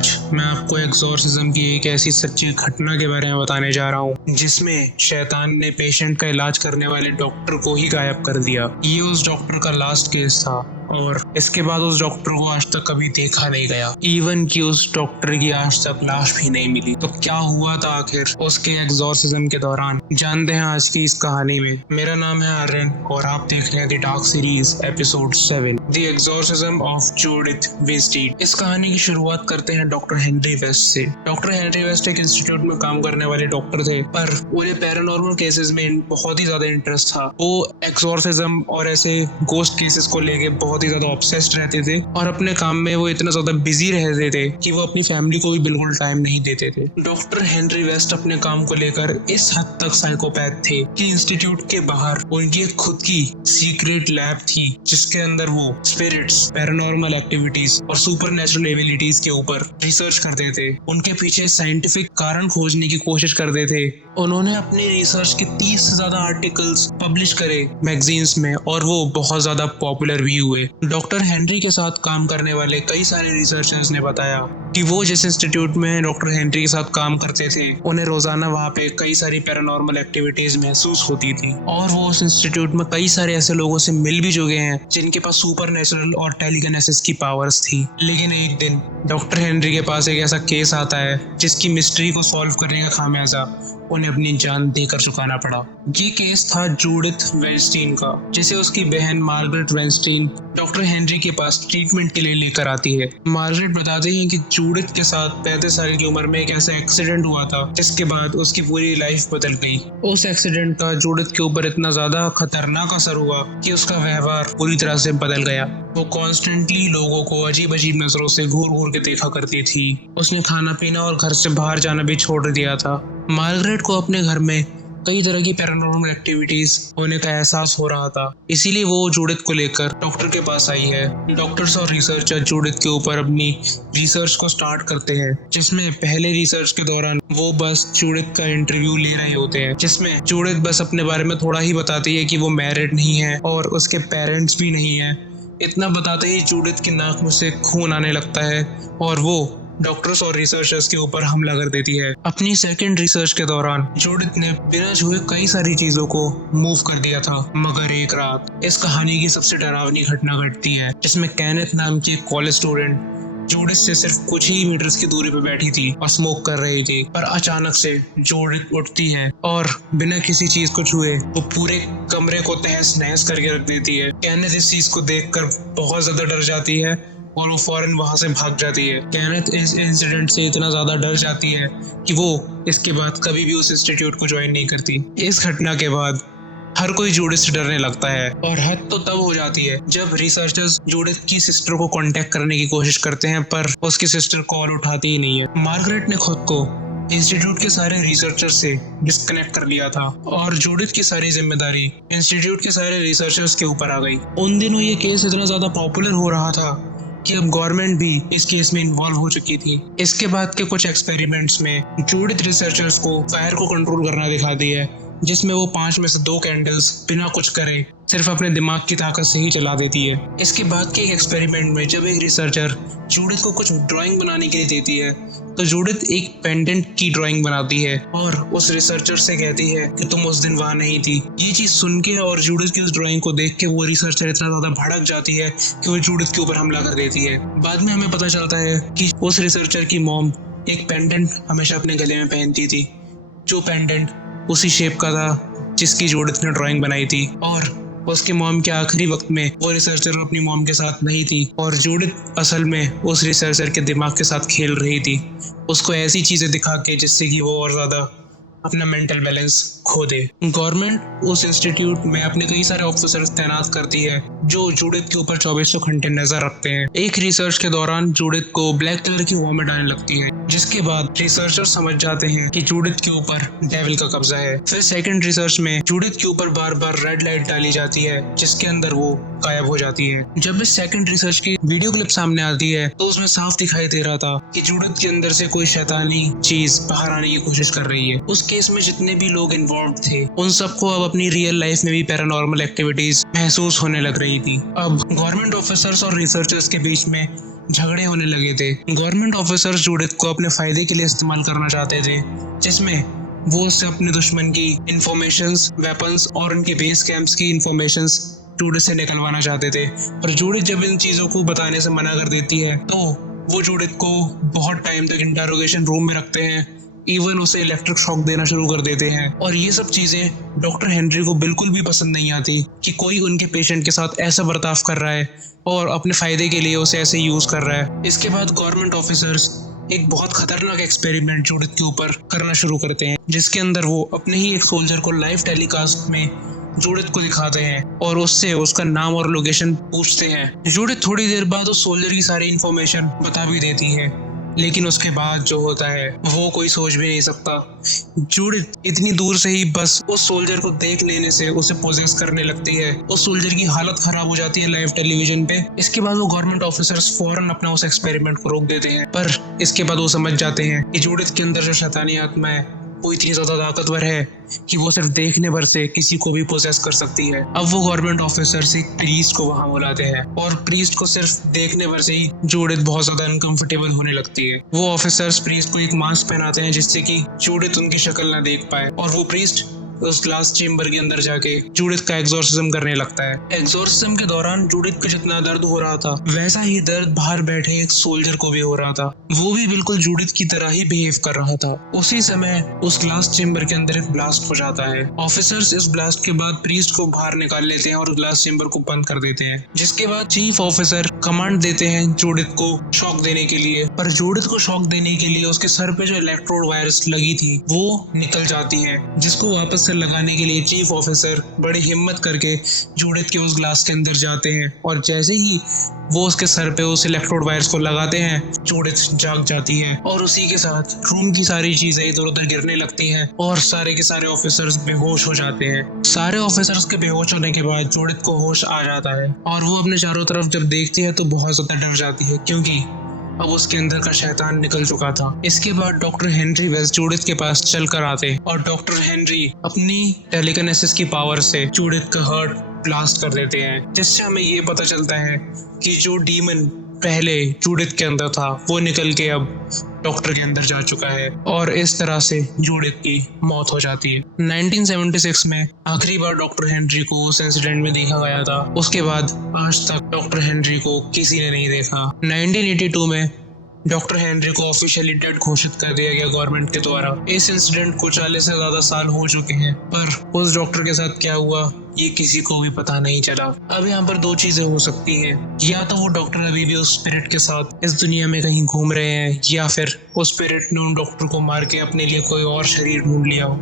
आज मैं आपको एग्जॉर्सिज्म की एक ऐसी सच्ची घटना के बारे में बताने जा रहा हूँ जिसमें शैतान ने पेशेंट का इलाज करने वाले डॉक्टर को ही गायब कर दिया। ये उस डॉक्टर का लास्ट केस था और इसके बाद उस डॉक्टर को आज तक कभी देखा नहीं गया, इवन कि उस डॉक्टर की आज तक लाश भी नहीं मिली। तो क्या हुआ था आखिर उसके एग्जॉर्सिज्म के दौरान, जानते हैं आज की इस कहानी में। मेरा नाम है आर्यन और आप देख रहे हैं the dark series episode 7 the exorcism of Judith Westead. इस कहानी की शुरुआत करते हैं डॉक्टर हेनरी वेस्ट से। डॉक्टर हेनरी वेस्ट एक इंस्टीट्यूट में काम करने वाले डॉक्टर थे, पर उन्हें पैरानॉर्मल केसेस में बहुत ही ज्यादा इंटरेस्ट था। वो एग्जॉर्सिज्म और ऐसे गोस्ट केसेस को लेके बहुत ही ज्यादा ऑब्सेस्ड रहते थे और अपने काम में वो इतना ज्यादा बिजी रहते थे कि वो अपनी फैमिली को भी बिल्कुल टाइम नहीं देते थे। डॉक्टर हेनरी वेस्ट अपने काम को लेकर इस हद तक साइकोपैथ थे कि इंस्टीट्यूट के बाहर उनकी एक खुद की सीक्रेट लैब थी जिसके अंदर वो स्पिरिट्स, पैरानॉर्मल एक्टिविटीज और सुपरनैचुरल एबिलिटीज के ऊपर रिसर्च करते थे। उनके पीछे साइंटिफिक कारण खोजने की कोशिश करते थे। उन्होंने अपनी रिसर्च के 30 से ज्यादा आर्टिकल्स पब्लिश करे मैगजीन्स में और वो बहुत ज्यादा पॉपुलर भी हुए। डॉक्टर हेनरी के साथ काम करने वाले कई सारे रिसर्चर्स ने बताया कि वो जिस इंस्टीट्यूट में डॉक्टर हेनरी के साथ काम करते थे उन्हें रोजाना वहाँ पे कई सारी पैरानॉर्मल एक्टिविटीज महसूस होती थी और वो उस इंस्टीट्यूट में कई सारे ऐसे लोगों से मिल भी चुके हैं जिनके पास सुपरनैचुरल और टेलीकिनेसिस की पावर्स थी। लेकिन एक दिन डॉक्टर हेनरी के पास एक ऐसा केस आता है जिसकी मिस्ट्री को सॉल्व करने का खामियाजा उन्हें अपनी जान देकर चुकाना पड़ा। ये केस था जूडिथ वेस्टीन का, जिसे उसकी बहन मार्गरेट वेस्टीन डॉक्टर हेनरी के पास ट्रीटमेंट के लिए लेकर आती है। मार्गरेट बताती है कि जूडिथ के साथ 35 साल की उम्र में एक ऐसा एक्सीडेंट हुआ था जिसके बाद उसकी पूरी लाइफ बदल गई। उस एक्सीडेंट का जूडिथ के ऊपर इतना ज्यादा खतरनाक असर हुआ कि उसका व्यवहार पूरी तरह से बदल गया। वो कॉन्स्टेंटली लोगों को अजीब अजीब नजरों से घूर घूर के देखा करती थी। उसने खाना पीना और घर से बाहर जाना भी छोड़ दिया था। मार्गरेट को अपने घर में कई तरह की पैरानॉर्मल एक्टिविटीज होने का एहसास हो रहा था, इसीलिए वो जूडिथ को लेकर डॉक्टर के पास आई है। डॉक्टर्स और रिसर्चर जूडिथ के ऊपर अपनी रिसर्च को स्टार्ट करते हैं, जिसमें पहले रिसर्च के दौरान वो बस जूडिथ का इंटरव्यू ले रहे होते हैं, जिसमें जूडिथ बस अपने बारे में थोड़ा ही बताती है कि वो मैरिड नहीं है और उसके पेरेंट्स भी नहीं है। इतना बताते ही जूडिथ की नाक में से खून आने लगता है और वो डॉक्टर्स और रिसर्चर्स के ऊपर हमला कर देती है। अपनी सेकंड रिसर्च के दौरान जूडिथ ने बिना छुए कई सारी चीजों को मूव कर दिया था, मगर एक रात इस कहानी की सबसे डरावनी घटना घटती है जिसमें कैनेथ नाम की एक कॉलेज स्टूडेंट जूडिथ से सिर्फ कुछ ही मीटर्स की दूरी पे बैठी थी और स्मोक कर रही थी, पर अचानक से जूडिथ उठती है और बिना किसी चीज को छुए वो पूरे कमरे को तहस नहस करके रख देती है। कैनेथ इस चीज को देखकर बहुत ज्यादा डर जाती है और वो फौरन वहां से भाग जाती है। कैनेथ इस इंसिडेंट से इतना ज्यादा डर जाती है कि वो इसके बाद कभी भी उस इंस्टीट्यूट को ज्वाइन नहीं करती। इस घटना के बाद हर कोई जूडिथ से डरने लगता है और हद तो तब हो जाती है जब रिसर्चर्स जूडिथ की सिस्टर को कांटेक्ट करने की कोशिश करते हैं, पर उसकी सिस्टर कॉल उठाती ही नहीं है। मार्गरेट ने खुद को इंस्टीट्यूट के सारे रिसर्चर्स से डिस्कनेक्ट कर लिया था और जूडिथ की सारी जिम्मेदारी इंस्टीट्यूट के सारे रिसर्चर्स के ऊपर आ गई। उन दिनों ये केस इतना ज्यादा पॉपुलर हो रहा था कि अब गवर्नमेंट भी इस केस में इन्वॉल्व हो चुकी थी। इसके बाद के कुछ एक्सपेरिमेंट्स में जूडिथ रिसर्चर्स को फायर को कंट्रोल करना दिखाती है, जिसमें वो 5 में से 2 कैंडल्स बिना कुछ करे सिर्फ अपने दिमाग की ताकत से ही जला देती है। इसके बाद के एक एक्सपेरिमेंट में जब एक रिसर्चर जूडिथ को कुछ ड्राइंग बनाने के लिए देती है तो जूडिथ एक पेंडेंट की ड्राइंग बनाती है और उस रिसर्चर से कहती है कि तुम उस दिन वहां नहीं थी। ये चीज सुन के और जूडिथ की उस ड्राइंग को देख के वो रिसर्चर इतना ज्यादा भड़क जाती है कि वो जूडिथ के ऊपर हमला कर देती है। बाद में हमें पता चलता है कि उस रिसर्चर की मॉम एक पेंडेंट हमेशा अपने गले में पहनती थी, जो पेंडेंट उसी शेप का था जिसकी जूडिथ ने ड्राइंग बनाई थी। और उसके मॉम के आखिरी वक्त में वो रिसर्चर अपनी मॉम के साथ नहीं थी और जूडिथ असल में उस रिसर्चर के दिमाग के साथ खेल रही थी, उसको ऐसी चीजें दिखा के जिससे कि वो और ज्यादा अपना मेंटल बैलेंस खो दे। गवर्नमेंट उस इंस्टीट्यूट में अपने कई सारे ऑफिसर्स तैनात करती है जो जूडिथ के ऊपर 24 घंटे नजर रखते हैं। एक रिसर्च के दौरान जूडिथ को ब्लैक कलर की वॉमिट आने लगती है, जिसके बाद रिसर्चर समझ जाते हैं कि जूडिथ के ऊपर डेविल का कब्जा है। फिर सेकंड रिसर्च में जूडिथ के ऊपर बार बार रेड लाइट डाली जाती है जिसके अंदर वो गायब हो जाती है। जब इस सेकंड रिसर्च की वीडियो क्लिप सामने आती है तो उसमें साफ दिखाई दे रहा था कि जूडिथ के अंदर से कोई शैतानी चीज बाहर आने की कोशिश कर रही है। उस केस में जितने भी लोग इन्वॉल्व थे उन सबको अब अपनी रियल लाइफ में भी पैरानॉर्मल एक्टिविटीज महसूस होने लग रही थी। अब गवर्नमेंट ऑफिसर्स और रिसर्चर्स के बीच में झगड़े होने लगे थे। गवर्नमेंट ऑफिसर्स जूडिथ को अपने फायदे के लिए इस्तेमाल करना चाहते थे, जिसमें वो उससे अपने दुश्मन की इंफॉर्मेशंस, वेपन्स और उनके बेस कैंप्स की इंफॉर्मेशंस जूडिथ से निकलवाना चाहते थे। पर जूडिथ जब इन चीज़ों को बताने से मना कर देती है तो वो जूडिथ को बहुत टाइम तक इंटरोगेशन रूम में रखते हैं, इवन उसे इलेक्ट्रिक शॉक देना शुरू कर देते हैं। और ये सब चीज़ें डॉक्टर हेनरी को बिल्कुल भी पसंद नहीं आती कि कोई उनके पेशेंट के साथ ऐसा बर्ताव कर रहा है और अपने फ़ायदे के लिए उसे ऐसे यूज़ कर रहा है। इसके बाद गवर्नमेंट ऑफिसर्स एक बहुत खतरनाक एक्सपेरिमेंट जूडिथ के ऊपर करना शुरू करते हैं, जिसके अंदर वो अपने ही एक सोल्जर को लाइव टेलीकास्ट में जूडिथ को दिखाते हैं और उससे उसका नाम और लोकेशन पूछते हैं। जूडिथ थोड़ी देर बाद उस सोल्जर की सारी इंफॉर्मेशन बता भी देती है, लेकिन उसके बाद जो होता है वो कोई सोच भी नहीं सकता। जूडिथ इतनी दूर से ही बस उस सोल्जर को देख लेने से उसे पोजेस करने लगती है। उस सोल्जर की हालत खराब हो जाती है लाइव टेलीविजन पे। इसके बाद वो गवर्नमेंट ऑफिसर्स फौरन अपना उस एक्सपेरिमेंट को रोक देते हैं, पर इसके बाद वो समझ जाते हैं कि जूडिथ के अंदर जो शैतानी आत्मा है वो इतनी ज्यादा ताकतवर है कि वो सिर्फ देखने भर से किसी को भी पोजेस कर सकती है। अब वो गवर्नमेंट ऑफिसर्स एक प्रीस्ट को वहां बुलाते हैं और प्रीस्ट को सिर्फ देखने भर से ही जूडिथ बहुत ज्यादा अनकंफर्टेबल होने लगती है। वो ऑफिसर्स प्रीस्ट को एक मास्क पहनाते हैं जिससे कि जूडिथ उनकी शक्ल ना देख पाए, और वो प्रीस्ट उस ग्लास चेम्बर के अंदर जाके जूडिथ का एग्जॉर्सिज्म करने लगता है। एग्जॉर्सिज्म के दौरान जूडिथ को जितना दर्द हो रहा था वैसा ही दर्द बाहर बैठे एक सोल्जर को भी हो रहा था। वो भी बिल्कुल जूडिथ की तरह ही बिहेव कर रहा था। उसी समय उस ग्लास चेम्बर के अंदर एक ब्लास्ट हो जाता है। ऑफिसर्स इस ब्लास्ट के बाद प्रीस्ट को बाहर निकाल लेते हैं और ग्लास चेम्बर को बंद कर देते हैं, जिसके बाद चीफ ऑफिसर कमांड देते हैं जूडिथ को शॉक देने के लिए। पर जूडिथ को शॉक देने के लिए उसके सर पे जो इलेक्ट्रोड वायर्स लगी थी वो निकल जाती है, जिसको वापस लगाने के लिए चीफ ऑफिसर बड़ी हिम्मत करके जूडिथ के उस ग्लास के अंदर जाते हैं, और जैसे ही वो उसके सर पे उस इलेक्ट्रोड वायर्स को लगाते हैं जूडिथ जाग जाती है, और उसी के साथ रूम की सारी चीजें इधर उधर गिरने लगती हैं और सारे के सारे ऑफिसर्स बेहोश हो जाते हैं। सारे ऑफिसर्स के बेहोश होने के बाद जूडिथ को होश आ जाता है और वो अपने चारों तरफ जब देखती है तो बहुत ज्यादा डर जाती है, क्योंकि अब उसके अंदर का शैतान निकल चुका था। इसके बाद डॉक्टर हेनरी वेस्ट जूडिथ के पास चल कर आते और डॉक्टर हेनरी अपनी टेलीकिनेसिस की पावर से जूडिथ का हार्ट ब्लास्ट कर देते हैं, जिससे हमें ये पता चलता है कि जो डीमन पहले जूडिथ के अंदर था वो निकल के अब डॉक्टर के अंदर जा चुका है, और इस तरह से जूडिथ की मौत हो जाती है। 1976 में आखिरी बार डॉक्टर हेनरी को उस इंसिडेंट में देखा गया था। उसके बाद आज तक डॉक्टर हेनरी को किसी ने नहीं देखा। 1982 में डॉक्टर हेनरी को ऑफिशियली डेड घोषित कर दिया गया गवर्नमेंट के द्वारा। इस इंसिडेंट को 40 से ज्यादा साल हो चुके हैं, पर उस डॉक्टर के साथ क्या हुआ ये किसी को भी पता नहीं चला। अब यहाँ पर दो चीजें हो सकती हैं, या तो वो डॉक्टर अभी भी उस स्पिरिट के साथ इस दुनिया में कहीं घूम रहे हैं, या फिर उस स्पिरिट ने उन डॉक्टर को मार के अपने लिए कोई और शरीर ढूंढ लिया हो।